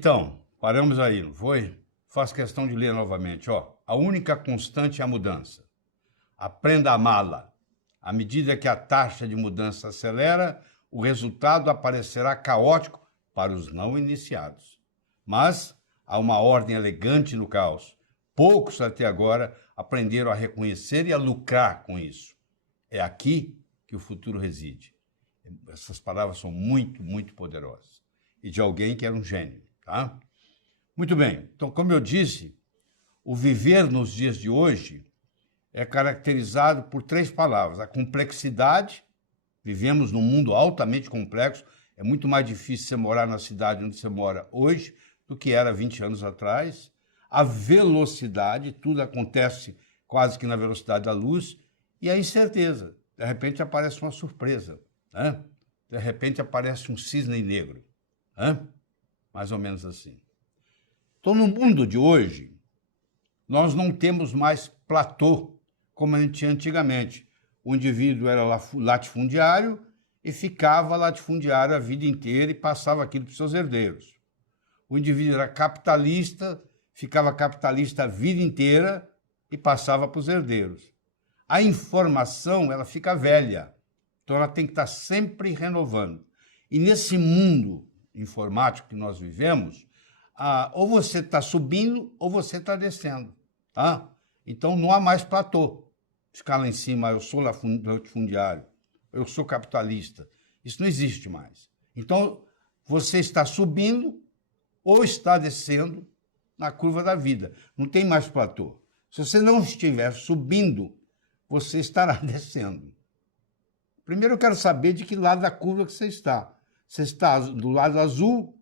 Então, paramos aí, não foi? Faço questão de ler novamente. A única constante é a mudança. Aprenda a amá-la. À medida que a taxa de mudança acelera, o resultado aparecerá caótico para os não iniciados. Mas há uma ordem elegante no caos. Poucos até agora aprenderam a reconhecer e a lucrar com isso. É aqui que o futuro reside. Essas palavras são muito, muito poderosas. E de alguém que era um gênio. Tá? Muito bem, então, como eu disse, o viver nos dias de hoje é caracterizado por 3 palavras. A complexidade, vivemos num mundo altamente complexo, é muito mais difícil você morar na cidade onde você mora hoje do que era 20 anos atrás. A velocidade, tudo acontece quase que na velocidade da luz, e a incerteza. De repente aparece uma surpresa, né? De repente aparece um cisne negro, né? Mais ou menos assim. Então, no mundo de hoje, nós não temos mais platô, como a gente tinha antigamente. O indivíduo era latifundiário e ficava latifundiário a vida inteira e passava aquilo para os seus herdeiros. O indivíduo era capitalista, ficava capitalista a vida inteira e passava para os herdeiros. A informação, ela fica velha, então ela tem que estar sempre renovando. E nesse mundo informático que nós vivemos, ou você está subindo ou você está descendo. Tá? Então não há mais platô. Ficar lá em cima, eu sou latifundiário, eu sou capitalista. Isso não existe mais. Então você está subindo ou está descendo na curva da vida. Não tem mais platô. Se você não estiver subindo, você estará descendo. Primeiro eu quero saber de que lado da curva que você está. Você está do lado azul,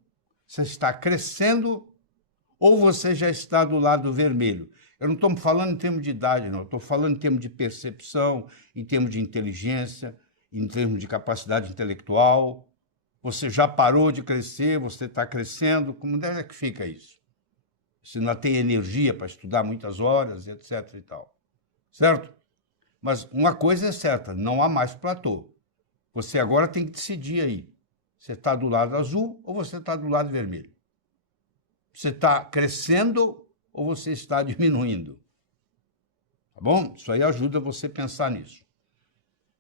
você está crescendo, ou você já está do lado vermelho? Eu não estou falando em termos de idade, não. Estou falando em termos de percepção, em termos de inteligência, em termos de capacidade intelectual. Você já parou de crescer, você está crescendo. Como é que fica isso? Você ainda tem energia para estudar muitas horas, etc. e tal. Certo? Mas uma coisa é certa, não há mais platô. Você agora tem que decidir aí. Você está do lado azul ou você está do lado vermelho? Você está crescendo ou você está diminuindo? Tá bom? Isso aí ajuda você a pensar nisso.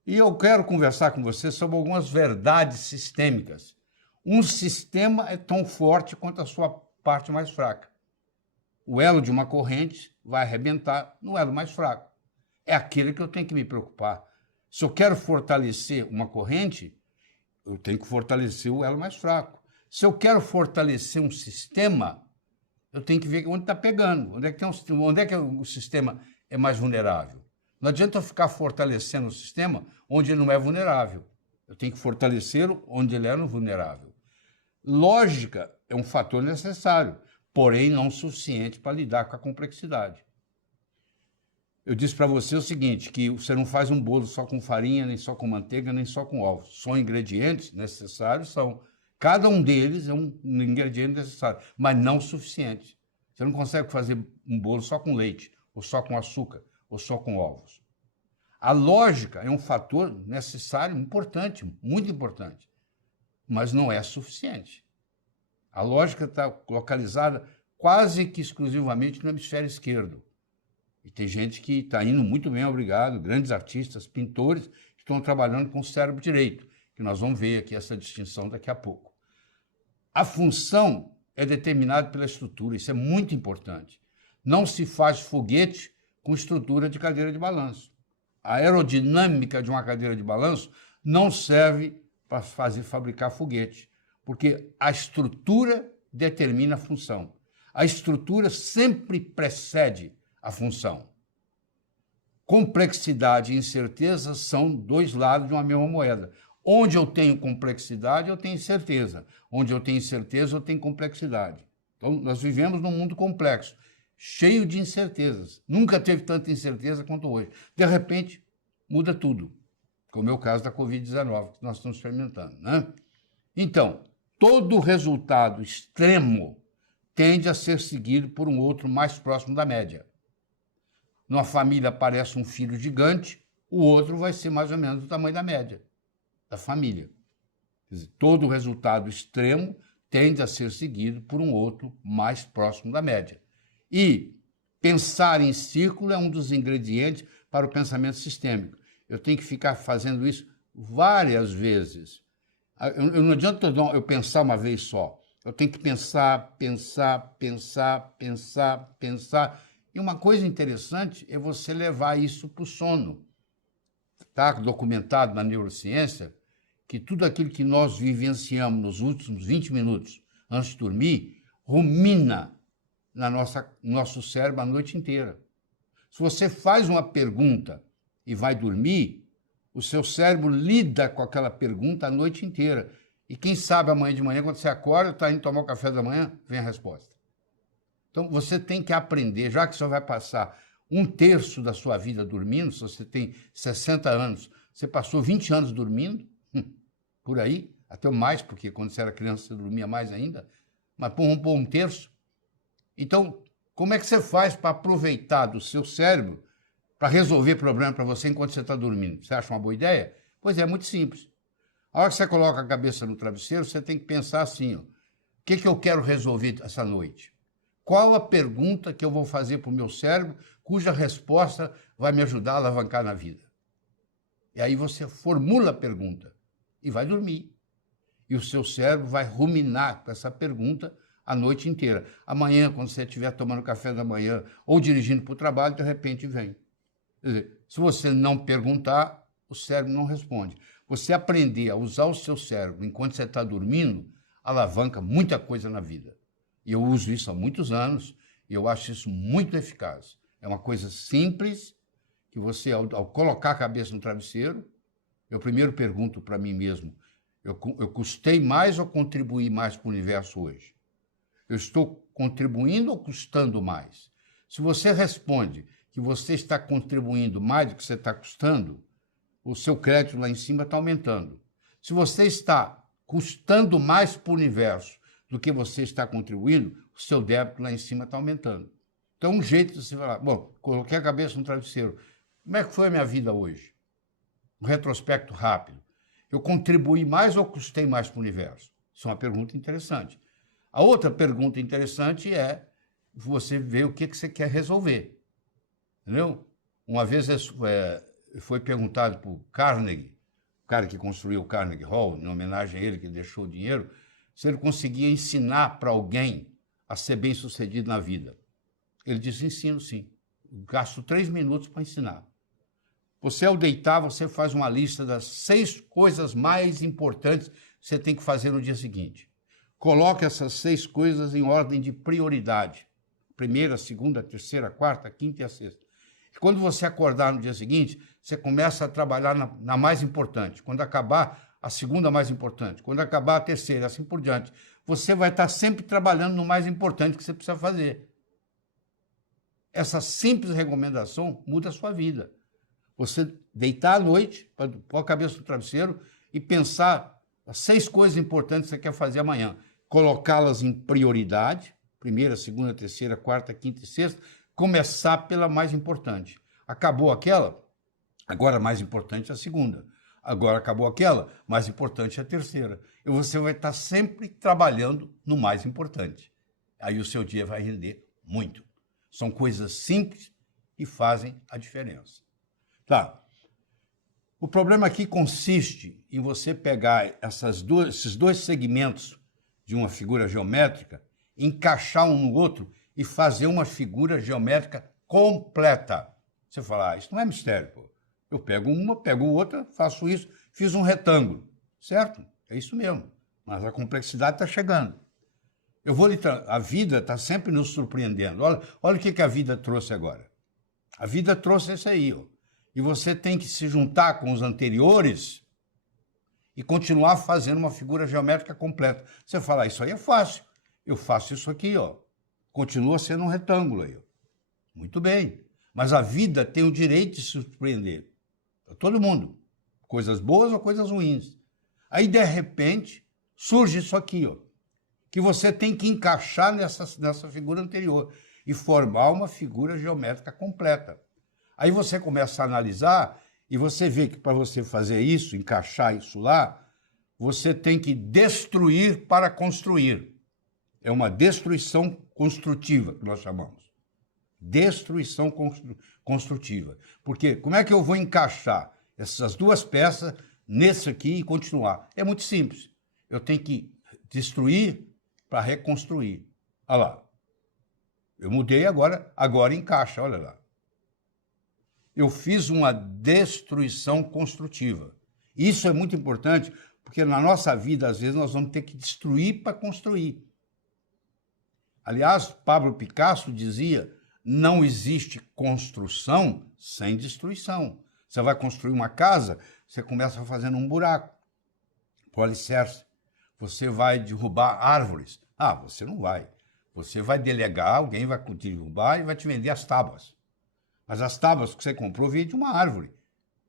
E eu quero conversar com você sobre algumas verdades sistêmicas. Um sistema é tão forte quanto a sua parte mais fraca. O elo de uma corrente vai arrebentar no elo mais fraco. É aquele que eu tenho que me preocupar. Se eu quero fortalecer uma corrente, eu tenho que fortalecer o elo mais fraco. Se eu quero fortalecer um sistema, eu tenho que ver onde está pegando, onde é que o sistema é mais vulnerável. Não adianta eu ficar fortalecendo o sistema onde ele não é vulnerável. Eu tenho que fortalecê-lo onde ele é vulnerável. Lógica é um fator necessário, porém não suficiente para lidar com a complexidade. Eu disse para você o seguinte, que você não faz um bolo só com farinha, nem só com manteiga, nem só com ovos. São ingredientes necessários, cada um deles é um ingrediente necessário, mas não suficiente. Você não consegue fazer um bolo só com leite, ou só com açúcar, ou só com ovos. A lógica é um fator necessário, importante, muito importante, mas não é suficiente. A lógica está localizada quase que exclusivamente no hemisfério esquerdo. E tem gente que está indo muito bem, obrigado, grandes artistas, pintores, que estão trabalhando com o cérebro direito, que nós vamos ver aqui essa distinção daqui a pouco. A função é determinada pela estrutura, isso é muito importante. Não se faz foguete com estrutura de cadeira de balanço. A aerodinâmica de uma cadeira de balanço não serve para fabricar foguete, porque a estrutura determina a função. A estrutura sempre precede a função. Complexidade e incerteza são 2 lados de uma mesma moeda. Onde eu tenho complexidade, eu tenho incerteza. Onde eu tenho incerteza, eu tenho complexidade. Então, nós vivemos num mundo complexo, cheio de incertezas. Nunca teve tanta incerteza quanto hoje. De repente, muda tudo, como é o caso da Covid-19, que nós estamos experimentando, né? Então, todo resultado extremo tende a ser seguido por um outro mais próximo da média. Numa família aparece um filho gigante, o outro vai ser mais ou menos do tamanho da média da família. Quer dizer, todo resultado extremo tende a ser seguido por um outro mais próximo da média. E pensar em círculo é um dos ingredientes para o pensamento sistêmico. Eu tenho que ficar fazendo isso várias vezes. Não adianta eu pensar uma vez só. Eu tenho que pensar. E uma coisa interessante é você levar isso para o sono. Está documentado na neurociência que tudo aquilo que nós vivenciamos nos últimos 20 minutos antes de dormir rumina no nosso cérebro a noite inteira. Se você faz uma pergunta e vai dormir, o seu cérebro lida com aquela pergunta a noite inteira. E quem sabe amanhã de manhã, quando você acorda, está indo tomar o café da manhã, vem a resposta. Então, você tem que aprender, já que você vai passar 1/3 da sua vida dormindo, se você tem 60 anos, você passou 20 anos dormindo, por aí, até mais, porque quando você era criança você dormia mais ainda, mas vamos pôr 1/3. Então, como é que você faz para aproveitar do seu cérebro para resolver problema para você enquanto você está dormindo? Você acha uma boa ideia? Pois é, muito simples. A hora que você coloca a cabeça no travesseiro, você tem que pensar assim, ó, o que eu quero resolver essa noite? Qual a pergunta que eu vou fazer para o meu cérebro, cuja resposta vai me ajudar a alavancar na vida? E aí você formula a pergunta e vai dormir. E o seu cérebro vai ruminar com essa pergunta a noite inteira. Amanhã, quando você estiver tomando café da manhã ou dirigindo para o trabalho, de repente vem. Quer dizer, se você não perguntar, o cérebro não responde. Você aprender a usar o seu cérebro enquanto você está dormindo, alavanca muita coisa na vida. E eu uso isso há muitos anos e eu acho isso muito eficaz. É uma coisa simples que você, ao colocar a cabeça no travesseiro, eu primeiro pergunto para mim mesmo, eu custei mais ou contribuí mais para o universo hoje? Eu estou contribuindo ou custando mais? Se você responde que você está contribuindo mais do que você está custando, o seu crédito lá em cima está aumentando. Se você está custando mais para o universo do que você está contribuindo, o seu débito lá em cima está aumentando. Então, um jeito de você falar, bom, coloquei a cabeça no travesseiro, como é que foi a minha vida hoje? Um retrospecto rápido. Eu contribuí mais ou custei mais para o universo? Isso é uma pergunta interessante. A outra pergunta interessante é você ver o que você quer resolver. Entendeu? Uma vez foi perguntado por Carnegie, o cara que construiu o Carnegie Hall, em homenagem a ele, que deixou o dinheiro, se ele conseguia ensinar para alguém a ser bem-sucedido na vida. Ele disse, ensino sim. Gasto 3 minutos para ensinar. Você, ao deitar, você faz uma lista das 6 coisas mais importantes que você tem que fazer no dia seguinte. Coloque essas 6 coisas em ordem de prioridade. Primeira, segunda, terceira, quarta, quinta e a sexta. E quando você acordar no dia seguinte, você começa a trabalhar na mais importante. Quando acabar, a segunda mais importante. Quando acabar, a terceira, assim por diante. Você vai estar sempre trabalhando no mais importante que você precisa fazer. Essa simples recomendação muda a sua vida. Você deitar à noite, pôr a cabeça no travesseiro e pensar as 6 coisas importantes que você quer fazer amanhã. Colocá-las em prioridade, primeira, segunda, terceira, quarta, quinta e sexta, começar pela mais importante. Acabou aquela, agora a mais importante é a segunda. Agora acabou aquela, mais importante é a terceira. E você vai estar sempre trabalhando no mais importante. Aí o seu dia vai render muito. São coisas simples e fazem a diferença. Tá. O problema aqui consiste em você pegar esses dois segmentos de uma figura geométrica, encaixar um no outro e fazer uma figura geométrica completa. Você fala, isso não é mistério, pô. Eu pego uma, pego outra, faço isso, fiz um retângulo, certo? É isso mesmo, mas a complexidade está chegando. A vida está sempre nos surpreendendo. Olha o que a vida trouxe agora. A vida trouxe isso aí, ó. E você tem que se juntar com os anteriores e continuar fazendo uma figura geométrica completa. Você fala, isso aí é fácil. Eu faço isso aqui, ó. Continua sendo um retângulo aí, ó. Muito bem. Mas a vida tem o direito de se surpreender. Todo mundo. Coisas boas ou coisas ruins. Aí, de repente, surge isso aqui, ó. Que você tem que encaixar nessa figura anterior e formar uma figura geométrica completa. Aí você começa a analisar e você vê que para você fazer isso, encaixar isso lá, você tem que destruir para construir. É uma destruição construtiva, que nós chamamos. Destruição construtiva. Porque como é que eu vou encaixar essas duas peças nesse aqui e continuar? É muito simples. Eu tenho que destruir para reconstruir. Olha lá. Eu mudei agora encaixa, olha lá. Eu fiz uma destruição construtiva. Isso é muito importante, porque na nossa vida, às vezes, nós vamos ter que destruir para construir. Aliás, Pablo Picasso dizia, não existe construção sem destruição. Você vai construir uma casa, você começa fazendo um buraco, com alicerce. Você vai derrubar árvores. Ah, você não vai. Você vai delegar, alguém vai te derrubar e vai te vender as tábuas. Mas as tábuas que você comprou veio de uma árvore,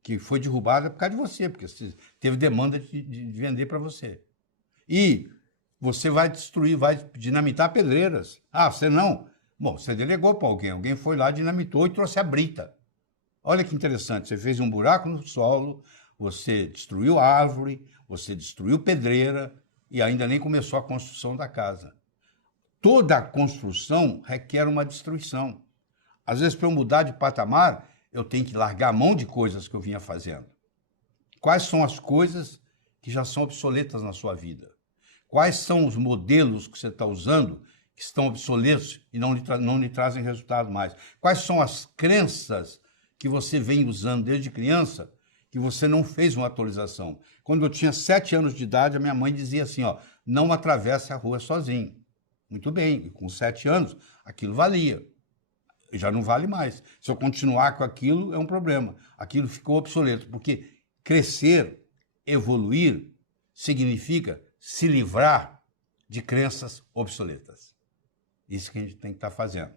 que foi derrubada por causa de você, porque você teve demanda de vender para você. E você vai destruir, vai dinamitar pedreiras. Ah, você não? Bom, você delegou para alguém. Alguém foi lá, dinamitou e trouxe a brita. Olha que interessante. Você fez um buraco no solo, você destruiu a árvore, você destruiu pedreira e ainda nem começou a construção da casa. Toda a construção requer uma destruição. Às vezes, para eu mudar de patamar, eu tenho que largar a mão de coisas que eu vinha fazendo. Quais são as coisas que já são obsoletas na sua vida? Quais são os modelos que você está usando que estão obsoletos e não lhe trazem resultado mais? Quais são as crenças que você vem usando desde criança que você não fez uma atualização? Quando eu tinha 7 anos de idade, a minha mãe dizia assim, ó, não atravesse a rua sozinho. Muito bem, com 7 anos, aquilo valia. Já não vale mais. Se eu continuar com aquilo, é um problema. Aquilo ficou obsoleto, porque crescer, evoluir, significa se livrar de crenças obsoletas. Isso que a gente tem que estar fazendo.